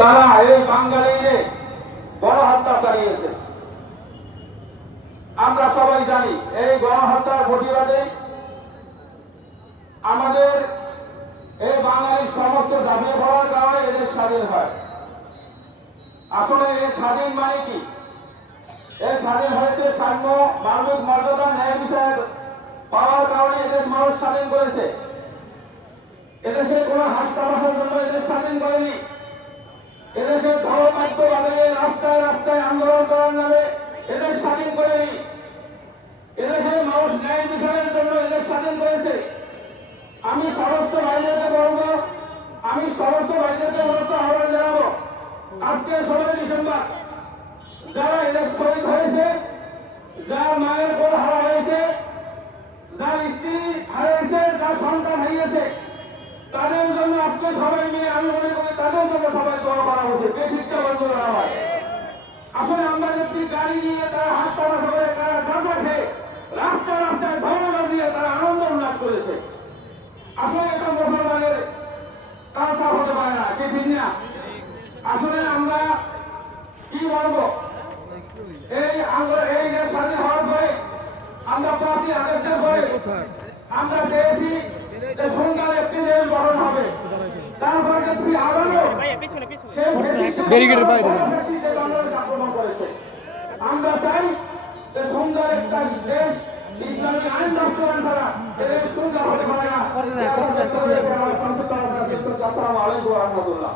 তারা এই বাঙালিরে গণহত্যা চালিয়েছে। আমরা সবাই জানি এই গণহত্যার প্রতিবাদে আমাদের এই বাঙালির সমস্ত ঝাঁপিয়ে পড়ার কারণে এদের স্বাধীন হয়। আসলে এই স্বাধীন মানে কি? এই স্বাধীন হয়েছে সাম্য, মানবিক মর্যাদা, ন্যায় বিচার পাওয়ার কারণে এদেশ মানুষ স্বাধীন করেছে। এদেশে কোন হাস তামাশার জন্য এদেশ স্বাধীন করেনি। এদেশে ধর্মাত্ম বাদে রাস্তায় রাস্তায় আন্দোলন করার নামে এদেশ স্বাধীন করেনি। এদেশের মানুষ ন্যায় বিচারের জন্য এদেশ স্বাধীন করেছে। আমি সমস্ত ভাইদেরকে বলবো, আমি সমস্ত ভাইদেরকে বলতে আহ্বান জানাবো, আজকে 16 ডিসেম্বর যারা এদেশ শহীদ হয়েছে, যার মায়ের কোল হারা হয়েছে, যার স্ত্রী হারিয়েছে, যার সন্তান হারিয়েছে, তাদের জন্য আজকে সবাই মিলে আমি মনে করি তাদের জন্য সবাই দোয়া করা উচিত। বেঠিকটা বন্ধ করা হয়। আসলে আমরা দেখছি গাড়ি নিয়ে তারা হাসপাতাল করে, তারা গাঁজা খেয়ে রাস্তায় রাস্তায় ধর্মঘট দিয়ে তারা আনন্দ উল্লাস করেছে। আসলে এটা মুসলমানের কালচার হতে পারে না, কি ঠিক না? আসলে আমরা কি বলবো, এই যে স্বাধীন হওয়ার পরে আমরা 5ই আগস্টের পরে আমরা পেয়েছি যে সুন্দর একটি দেশ গঠন হবে। তারপর দেখছি আবারও আক্রমণ করেছে। আমরা চাই যে সুন্দর একটা দেশ ইসলামী আইন বাস্তবায়ন ছাড়া এদের সুন্দর হতে পারে না। আসসালামু আলাইকুম ওয়া রাহমাতুল্লাহ।